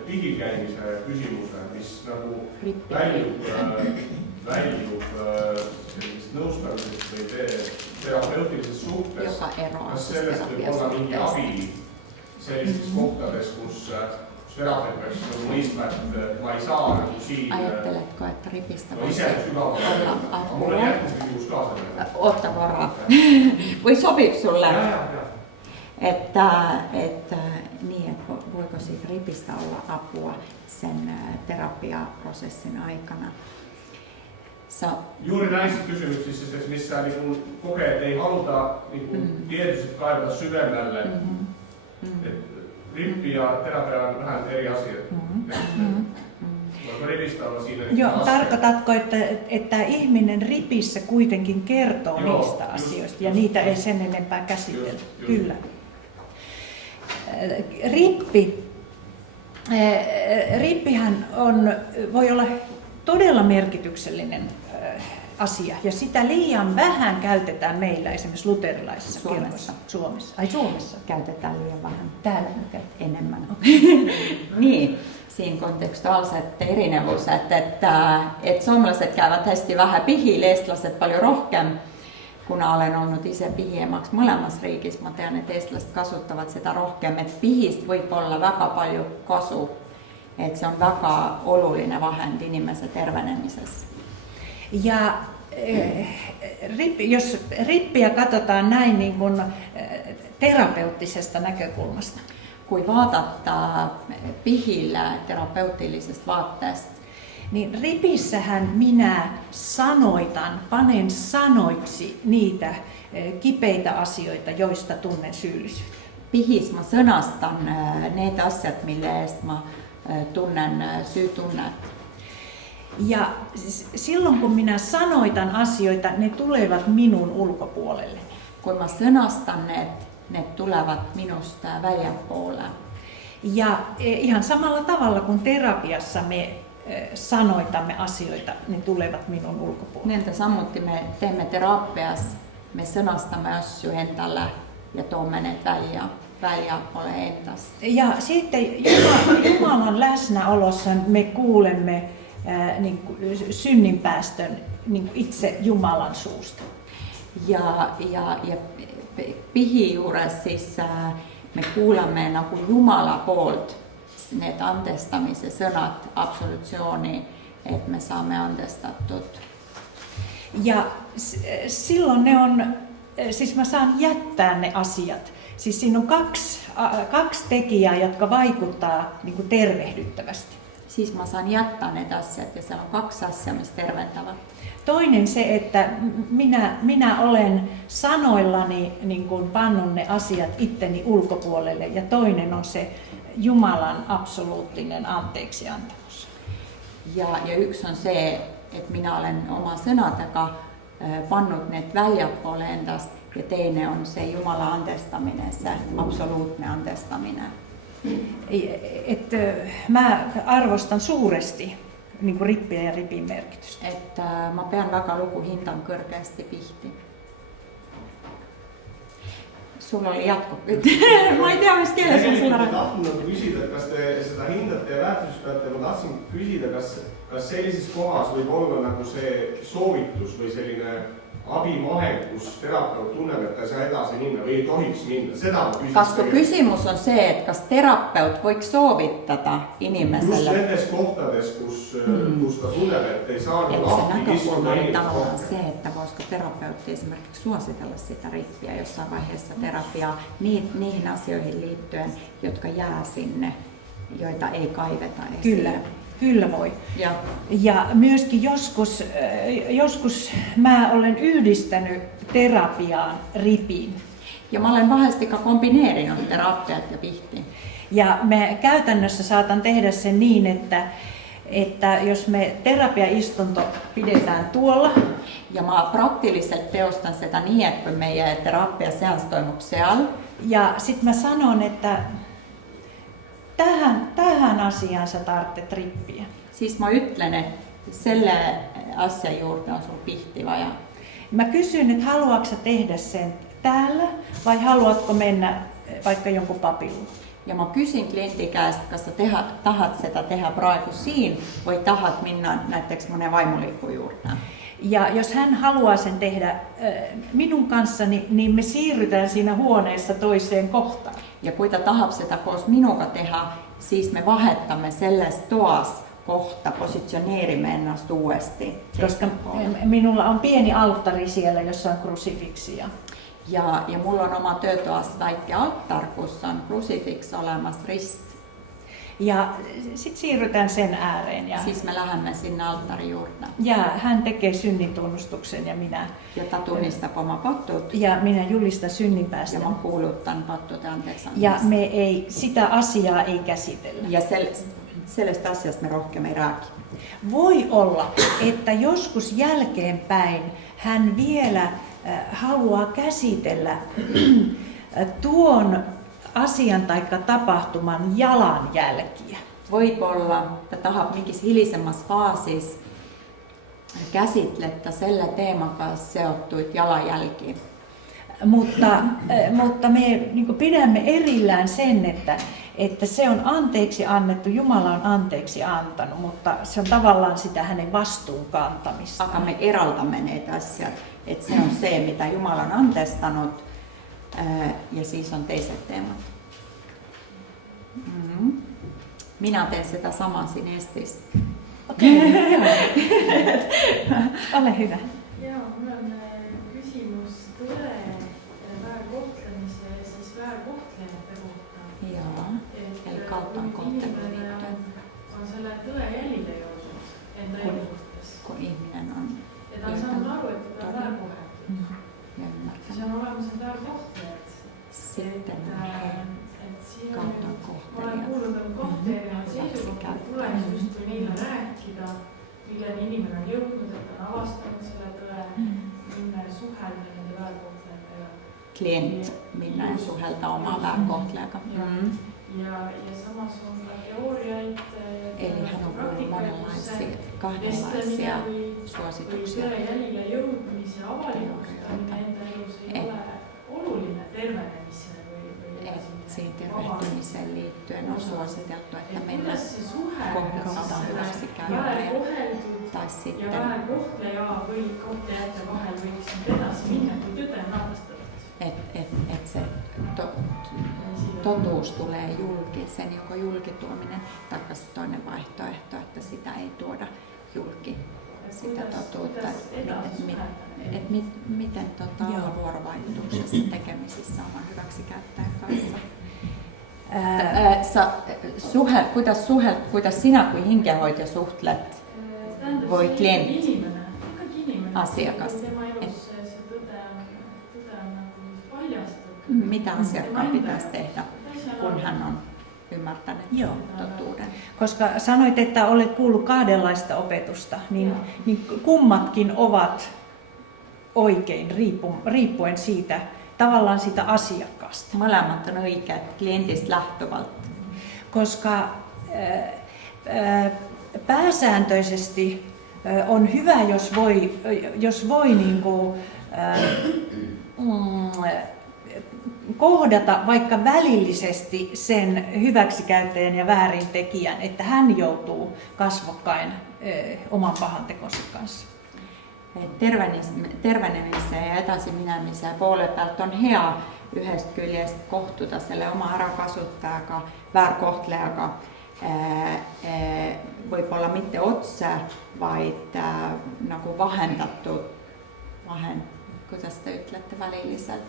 digikäimise küsimuse, mis nagu väljub sellisest nõustamisest või terapeutilisest suhtest. Joka eroaa Kas sellest võib olla mingi abi sellistes kohtades, kus terapeut peaks nagu mõistma, et ma ei saa nagu siin... Ajatteletko, että ripistä voisi olla apua? Mulla on järgmisen kysymys kanssa. Otta korraa. Voi sopiiko sulle? Ja. Että voiko siitä ripistä olla apua sen terapiaprosessin aikana? Juuri näissä kysymyksissä, missä niin kokee, että ei haluta niin tietysti kaivata syvemmälle. Rippi ja terapia on vähän eri asiat. Voiko ripistä olla siinä? Joo, tarkoitatko, että ihminen ripissä kuitenkin kertoo niistä asioista ja niitä ei sen enempää käsitellä? Kyllä. Rippihän voi olla todella merkityksellinen asia ja sitä liian vähän käytetään meillä esimerkiksi luterilaisessa kirkossa Suomessa. Ai Suomessa? Käytetään liian vähän. Täällä enemmän. Niin, siinä kontekstuaaliset erinevus, että suomalaiset käyvät hästi vähän pihillä, eestlaiset paljon rohkeammin. Kun olen ollut itse pihiemaksi molemmassa riikissä, mä tean, että eestlaiset kasuttavat sitä rohkeammin, että pihistä voi olla väga paljon kasu, että se on väga oluline vahend inimese tervenemisessä. Ja jos rippiä katsotaan näin niin kuin terapeuttisesta näkökulmasta. Kui vaadata pihillä terapeuttillisesta vaatteesta, niin ripissähän minä panen sanoiksi niitä kipeitä asioita, joista tunnen syyllisyyttä. Pihis mä sõnastan need asiat, mille eest mä tunnen syytunnet. Ja silloin kun minä sanoitan asioita, ne tulevat minun ulkopuolelle. Kun mä sõnastan ne tulevat minusta väljapoole. Ja ihan samalla tavalla kuin terapiassa me sanoitamme asioita, ne tulevat minun ulkopuolelle. Niiltä samuti me teemme terapiassa, me sõnastamme asju endalle ja tuomme ne väljapoole endast. Ja sitten Jumalan läsnäolossa me kuulemme niin kuin synninpäästön niin kuin itse Jumalan suusta. Ja pihi juures siis me kuulemme nagu Jumala poolt need andestamise sõnad, absolutsiooni, että me saamme andestatud. Ja silloin siis mä saan jättää ne asiat. Siis siinä on kaksi tekijää, jotka vaikuttaa niin kuin tervehdyttävästi. Siis mä saan jättää ne asiat ja siellä on kaksi asiaa, missä terventävät. Toinen se, että minä olen sanoillani niin kuin pannut ne asiat itteni ulkopuolelle ja toinen on se Jumalan absoluuttinen anteeksiantamus. Ja yksi on se, että minä olen oma sõnadega pannut need väljapoole endast ja teine on se Jumala andestaminen, se absoluutne andestaminen. Että mä arvostan suuresti niin kuin rippiä ja ripin merkitystä. Että mä pean väga lugu, hindan kõrgesti pihti. Sulla oli jatko. Ma ei tea, mis keeles on sulla rääkida. Tahtnud küsida, kas te seda hindate ja väärtustate, ma tahtsin küsida, kas sellises kohas võib olla nagu see soovitus või selline abimaheng, kus terapeut tunneb, et ta ei saa edasi minna või ei tohiks minna. Seda ma küsin. Kas kysymys on se, että kas terapeut voiko soovittada inimeselle? Just nendes kohtades, kus ta tunneb, et ei saa Että se lahti näkökulma kiskuda oli inimest tavallaan rohkem. se, että voisiko terapeutti esimerkiksi suositella sitä rippiä jossain vaiheessa terapiaa niihin asioihin liittyen, jotka jää sinne, joita ei kaiveta esille. Kyllä voi. Ja myöskin joskus mä olen yhdistänyt terapiaan ripin. Ja mä olen vahvasti kombineerinut terapiat ja pihti. Ja mä käytännössä saatan tehdä sen niin, että jos me terapiaistunto pidetään tuolla. Ja mä praktiliselt teostan sitä niin, että kun meidän terapiaseans toimub seal. Ja sitten mä sanon, että tähän asiaan sä tarvitset trippiä. Siis mä ytlen, että selle asian juurde on sun pihtiva. Ja Mä kysyn, että haluatko sä tehdä sen täällä vai haluatko mennä vaikka jonkun papille? ja mä kysyn klientikäistä, kas sä tahat sitä tehdä praegu siin vai tahat minna näiteks monen vaimoliikku juurde. Ja jos hän haluaa sen tehdä minun kanssani, niin me siirrytään siinä huoneessa toiseen kohtaan. Ja kuita tahab sitä koos minuga tehdä, siis me vahettamme sellest toas kohta, positsioneerimme ennast uuesti. Koska minulla on pieni alttari siellä, jossa on krusifiksia. Ja mulla on oma töötoas väike alttar, kus on krusifiks olemas, rist. Ja sitten siirrytään sen ääreen. Ja, Siis me lähemme sinne alttarin juurde. ja hän tekee synnintunnustuksen ja minä. Ja ta tunnistab oma patud. Ja minä julistan Ja synninpäästön. mä kuulutan pattude anteeksi Ja andmist. sitä asiaa ei käsitellä. Ja sellest asiasta me rohkem ei räägi. Voi olla, että joskus jälkeenpäin hän vielä haluaa käsitellä tuon asian tai tapahtuman jalanjälkiä. Võib-olla ta tahab mingis hilisemas faasis käsitleda selle teemaga seotuid jalajälgi. Mutta me niin pidämme erillään sen, että se on anteeksi annettu, Jumala on anteeksi antanut, mutta se on tavallaan sitä hänen vastuun kantamista. Aga me eraldamme need asjad, että se on se, mitä Jumala on anteestanut, ja siis on teised teemad. Minä teen sitä samaa siin Eestis. Okei, ole hyvä. Jaa, mul on küsimus tõe väärkohtlemise ja siis väärkohtlejate kohta. Jaa, eli kautta on kohtelu liittyen. On selle tõe jälile jõudnud enda elu suhtes. Kun ihminen on Ja ta on saanud aru, et teda on väärkoheldud. ja Siis ymmärtänyt. on olemas need väärkohtlejad. Sitten on he Et siin on, kautta ma olen kohtelijat. kuulnud kahte erinevat seisukohta, et tuleks justkui neile rääkida, milleni inimene on jõudnud, et ta on avastanud selle tõe, minna ja suhelda nende väärkohtlejatega. Klient minna ja suhelda oma väärkohtlejaga. Ja samas on ka teooriaid, Eli hän on kuullut monenlaisia, kahdenlaisia suosituksia. Tõe jälile jõudmise avalikustamine enda elus ei ole oluline tervenemisele või Siihen tervehtymiseen liittyen on suositeltu, että mennään kuidas see suhe kohdataan hyväksi käyttäjä väärkoheldud tai ja sitten väärkohtleja või kohtlejate vahel võiks nüüd edasi minna, kui tõde on avastatud. et se totuus tulee julki, sen joko julkituominen, taikka se toinen vaihtoehto, että sitä ei tuoda julki, sitä totuutta. Miten olla vuorovaikutuksessa tekemisissä oman hyväksikäyttäjän kanssa. Kuidas sinä kuin hinkehoitaja suhtlet voi klient asiakas? Mitä asiakkaan pitäisi tehdä, kun hän on ymmärtänyt totuuden? Koska sanoit, että olet kuullut kahdenlaista opetusta, niin kummatkin ovat oikein riippuen siitä, tavallaan siitä asiakkaasta. Molemmat on oikeat klientistä lähtövalt. Koska pääsääntöisesti on hyvä, jos voi niin kuin, kohdata vaikka välillisesti sen hyväksikäyttäjän ja väärintekijän, että hän joutuu kasvokkain oman pahantekonsa kanssa. Tervenemiseen ja edasiminemiseen poole pealt on hea yhdestä küljest kohtuda selle oma ärakasutajaga, väärkohtlejaga, võib-olla mitte otse, vaid nagu vahendatud, kuidas te ütlete väliliselt?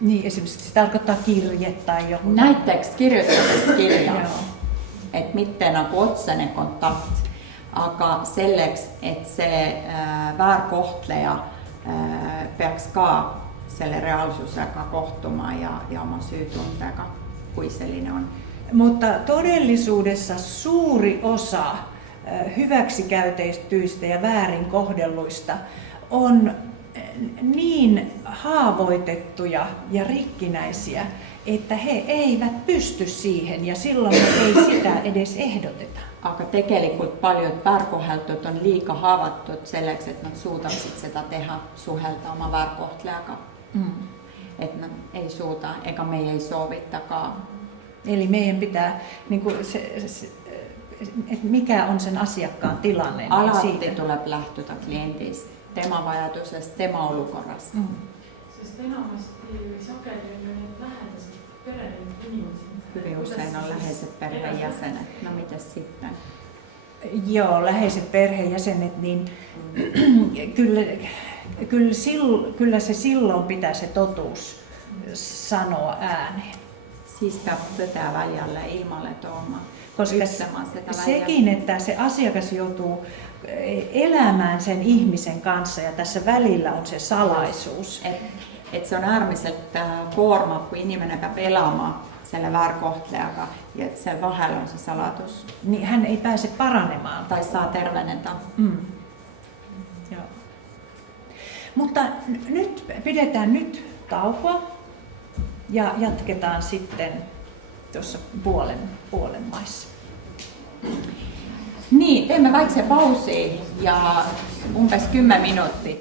Niin, esimerkiksi se tarkoittaa kirje tai joku. Näiteks kirjutades kirja, et mitte nagu otsene kontakt, aga selleks, et see väärkohtleja peaks ka selle reaalsusega kohtuma ja oma syytunteega, kui selline on. Mutta todellisuudessa suuri osa hyväksikäytetyistä ja väärin kohdelluista on niin haavoitettuja ja rikkinäisiä, että he eivät pysty siihen ja silloin ei sitä edes ehdoteta. Aga tegelikult paljud väärkoheldud on liiga haavatud selleks, et nad suudaksid seda teha, suhelda oma väärkohtlejaga. Et nad ei suuda, ega meie ei soovitakaan. Eli meidän pitää, niin kuin että mikä on sen asiakkaan tilanne. Niin Alati siitä. tuleb lähtuda kliendist, tema vajadusest, tema olukorrast. Sest enamasti või sageli on ju need lähedased pereliikmed inimesed. Hyvin usein on läheiset perheenjäsenet. No mites sitten? Joo, läheiset perheenjäsenet, niin kyllä se silloin pitää se totuus sanoa ääneen. Siis peab tõde väljalle ilmale tooma. Koska sekin, että se asiakas joutuu elämään sen ihmisen kanssa ja tässä välillä on se salaisuus. Et se on äärmiselt koormav, kui inimene peab elama selle väärkohtlejaga ja seal vahel on se saladus. Niin hän ei pääse paranemaan. Tai saa terveneda. Joo. Mutta nyt pidetään nyt taukoa ja jatketaan sitten tuossa puolen maissa. Niin, teemme väikse pausi ja umbes 10 minuuttia.